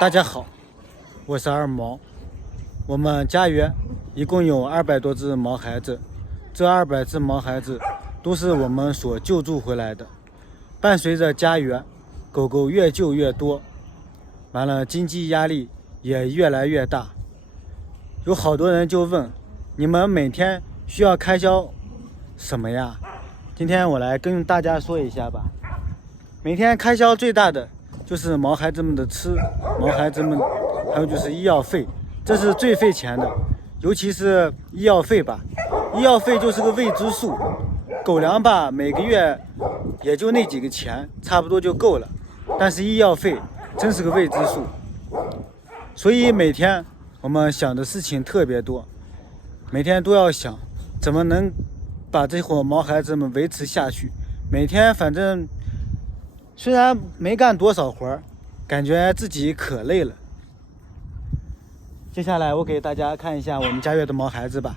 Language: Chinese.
大家好，我是二毛。我们家园一共有200多只毛孩子，这200只毛孩子都是我们所救助回来的。伴随着家园，狗狗越救越多，完了经济压力也越来越大。有好多人就问，你们每天需要开销什么呀？今天我来跟大家说一下吧。每天开销最大的就是毛孩子们的吃，毛孩子们还有就是医药费，这是最费钱的，尤其是医药费吧。医药费就是个未知数，狗粮吧每个月也就那几个钱，差不多就够了，但是医药费真是个未知数。所以每天我们想的事情特别多，每天都要想怎么能把这伙毛孩子们维持下去。每天反正虽然没干多少活儿，感觉自己可累了。接下来我给大家看一下我们家园的毛孩子吧。